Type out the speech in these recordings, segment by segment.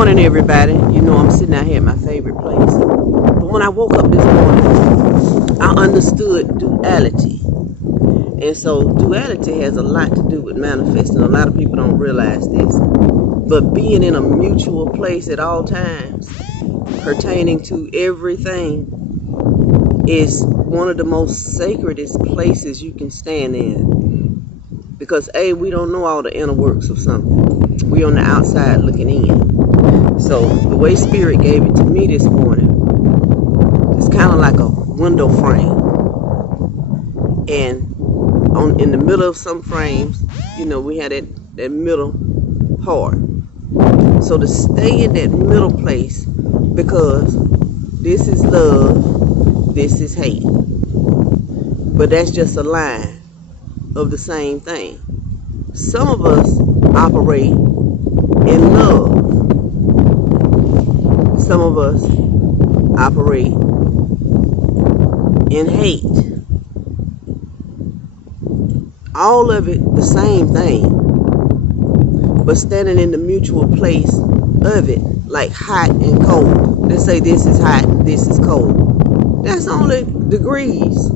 morning, everybody. You know I'm sitting out here at my favorite place. But when I woke up this morning, I understood duality. And so duality has a lot to do with manifesting. A lot of people don't realize this. But being in a mutual place at all times, pertaining to everything, is one of the most sacredest places you can stand in. Because A, we don't know all the inner works of something. We're on the outside looking in. So the way Spirit gave it to me this morning, it's kind of like a window frame. And in the middle of some frames, you know, we had that middle part. So to stay in that middle place, because this is love, this is hate. But that's just a line of the same thing. Some of us operate in love. Some of us operate in hate. All of it the same thing, but standing in the mutual place of it, like hot and cold. Let's say this is hot and this is cold. That's only degrees,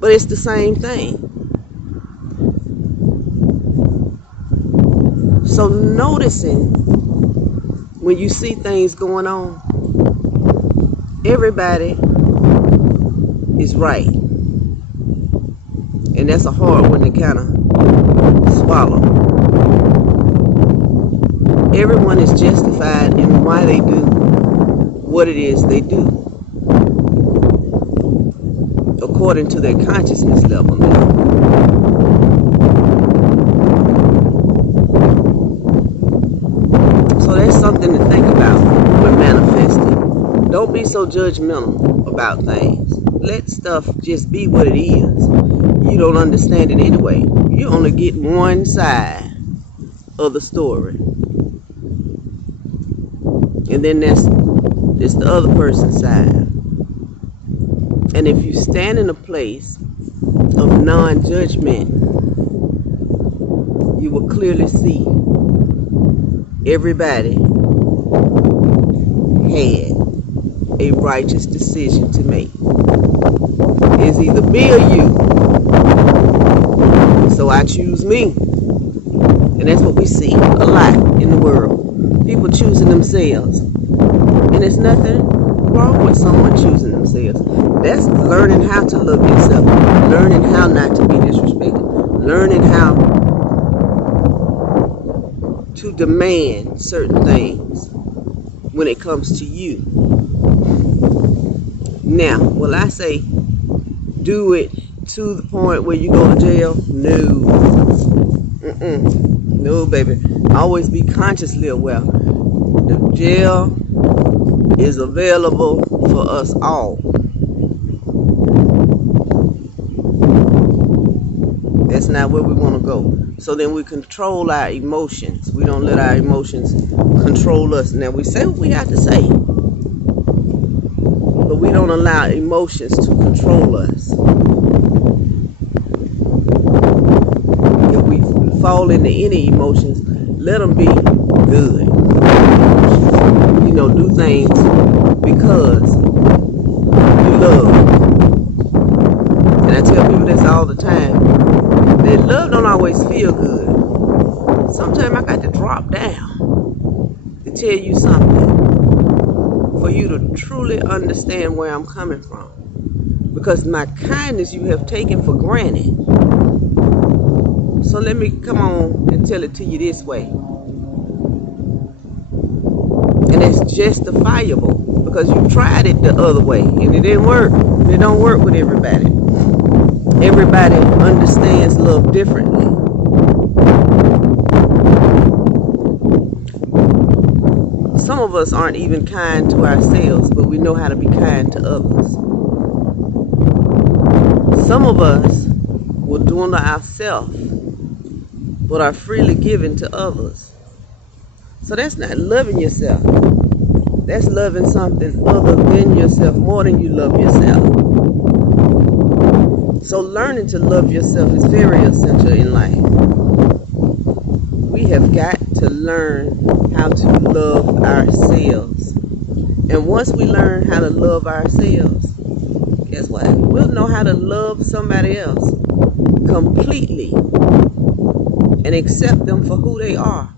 but it's the same thing. So noticing when you see things going on, everybody is right. And that's a hard one to kind of swallow. Everyone is justified in why they do what it is they do, according to their consciousness level now. So that's something to think about when manifesting. Don't be so judgmental about things. Let stuff just be what it is. You don't understand it anyway. You only get one side of the story. And then it's the other person's side. And if you stand in a place of non-judgment, you will clearly see everybody had a righteous decision to make. It's either me or you. So I choose me. And that's what we see a lot in the world. People choosing themselves. And there's nothing wrong with someone choosing themselves. That's learning how to love yourself. Learning how not to be disrespected. Learning how to demand certain things when it comes to you. Now, will I say do it to the point where you go to jail? No. No, baby. Always be consciously aware. The jail is available for us all. That's not where we want to go. So then we control our emotions. We don't let our emotions control us. Now we say what we have to say, but we don't allow emotions to control us. If we fall into any emotions, let them be good. You know, do things because you love. And I tell people this all the time. That love don't always feel good. Sometimes I got to drop down to tell you something for you to truly understand where I'm coming from. Because my kindness you have taken for granted. So let me come on and tell it to you this way. And it's justifiable because you tried it the other way and it didn't work. It don't work with everybody. Everybody understands love differently. Some of us aren't even kind to ourselves, but we know how to be kind to others. Some of us will do unto ourselves, but are freely given to others. So that's not loving yourself. That's loving something other than yourself, more than you love yourself. So learning to love yourself is very essential in life. We have got to learn how to love ourselves. And once we learn how to love ourselves, guess what? We'll know how to love somebody else completely and accept them for who they are.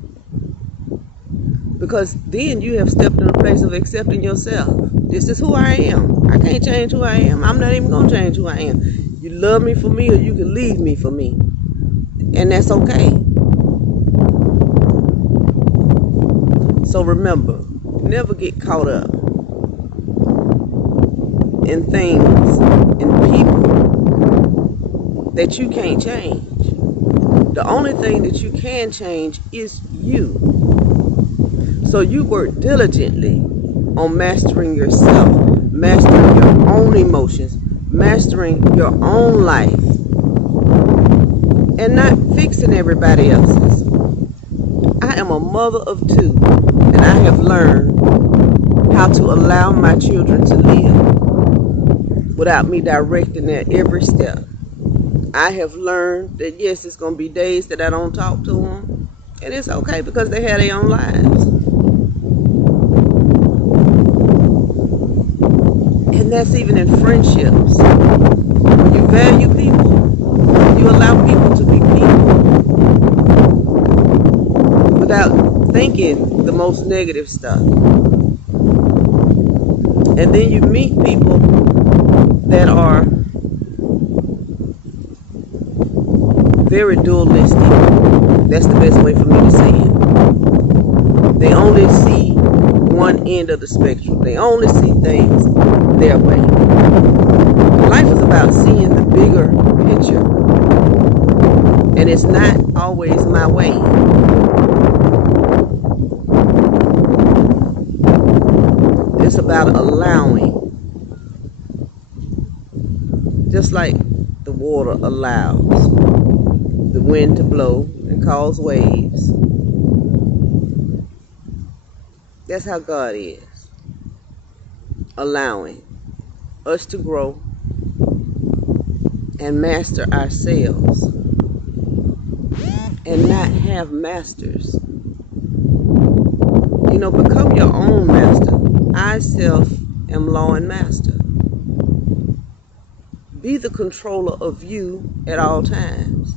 Because then you have stepped in a place of accepting yourself. This is who I am. I can't change who I am. I'm not even going to change who I am. You love me for me, or you can leave me for me. And that's okay. So remember, never get caught up in things and people that you can't change. The only thing that you can change is you. So you work diligently on mastering yourself, mastering your own emotions, mastering your own life, and not fixing everybody else's. I am a mother of 2, and I have learned how to allow my children to live without me directing their every step. I have learned that yes, it's going to be days that I don't talk to them, and it's okay because they have their own lives. And that's even in friendships. When you value people, you allow people to be people without thinking the most negative stuff. And then you meet people that are very dualistic. That's the best way for me to say it. They only see one end of the spectrum. They only see things their way. Life is about seeing the bigger picture. And it's not always my way. It's about allowing. Just like the water allows the wind to blow and cause waves. That's how God is. Allowing us to grow and master ourselves and not have masters. You know, become your own master. I self am law and master. Be the controller of you at all times.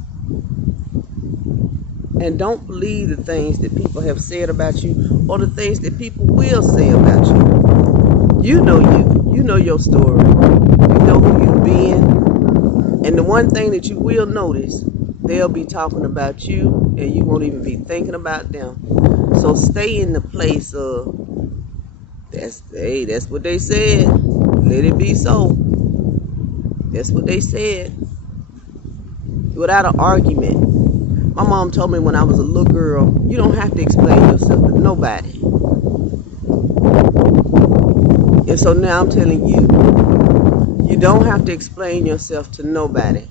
And don't believe the things that people have said about you or the things that people will say about you. You know you. You know your story. You know who you've been. And the one thing that you will notice, they'll be talking about you and you won't even be thinking about them. So stay in the place of, that's what they said. Let it be so. That's what they said. Without an argument. My mom told me when I was a little girl, you don't have to explain yourself to nobody. And so now I'm telling you, you don't have to explain yourself to nobody.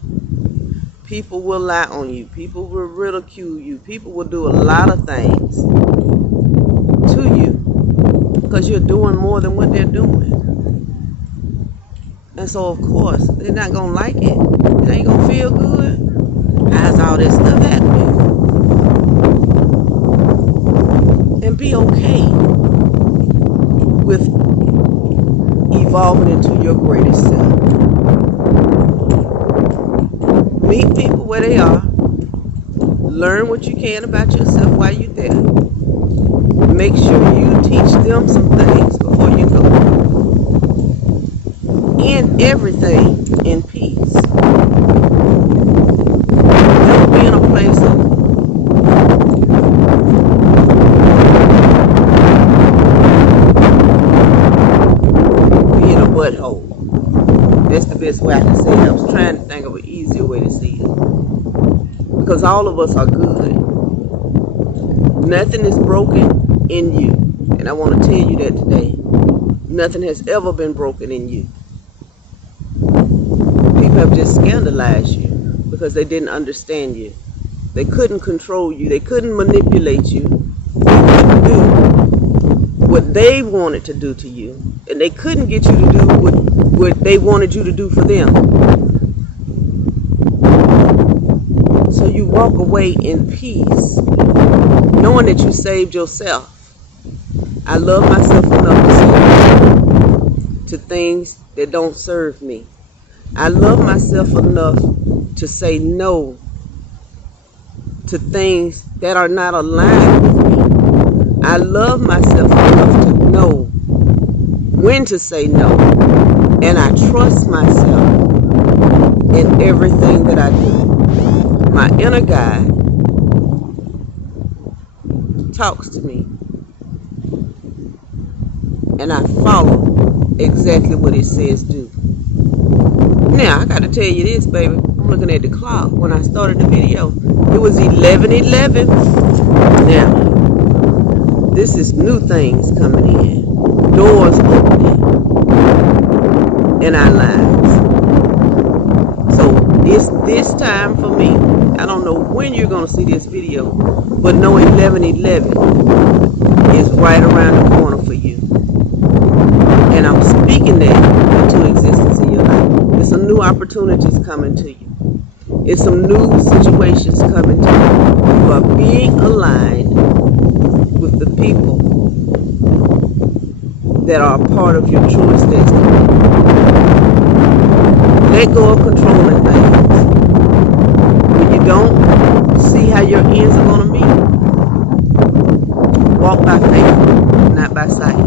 People will lie on you. People will ridicule you. People will do a lot of things to you because you're doing more than what they're doing. And so, of course, they're not going to like it. It ain't going to feel good. How's all this stuff happening? And be okay with evolving into your greatest self. Meet people where they are. Learn what you can about yourself while you're there. Make sure you teach them some things before you go. End everything in peace. Never be in a place of being a butthole. That's the best way I can say it. I was trying to think of an easier way to see it. Because all of us are good. Nothing is broken in you. And I want to tell you that today. Nothing has ever been broken in you. People have just scandalized you because they didn't understand you. They couldn't control you. They couldn't manipulate you. They couldn't do what they wanted to do to you. And they couldn't get you to do what they wanted you to do for them. So you walk away in peace knowing that you saved yourself. I love myself enough to say no to things that don't serve me. I love myself enough to say no to things that are not aligned with me. I love myself enough to know when to say no. And I trust myself in everything that I do. My inner guide talks to me, and I follow exactly what it says do. Now, I got to tell you this, baby. I'm looking at the clock when I started the video. It was 11:11. Now, this is new things coming in. Doors opening in our lives. So, it's this time for me. I don't know when you're going to see this video, but know 11:11 is right around the corner for you. And I'm speaking that into existence in your life. There's some new opportunities coming to you. It's some new situations coming to you. You are being aligned with the people that are a part of your truest destiny. Let go of controlling things. When you don't see how your ends are going to meet, walk by faith, not by sight.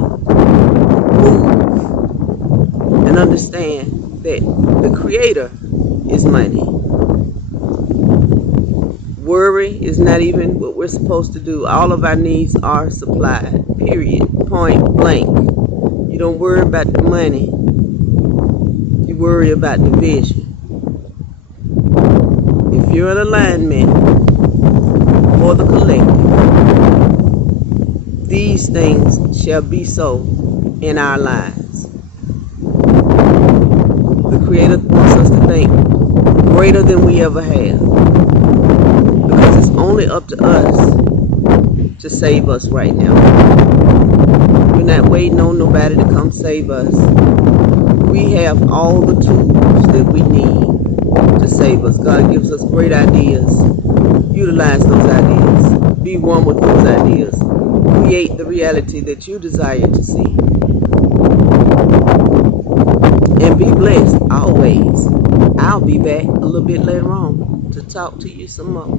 Move and understand that the Creator is money. Worry is not even what we're supposed to do. All of our needs are supplied, period, point blank. You don't worry about the money. You worry about the vision. If you're in alignment for the collective, these things shall be so in our lives. The Creator wants us to think greater than we ever have, because it's only up to us to save us right now. We're not waiting on nobody to come save us. We have all the tools that we need to save us. God gives us great ideas. Utilize those ideas. Be one with those ideas. Create the reality that you desire to see. And be blessed always. I'll be back a little bit later on to talk to you some more.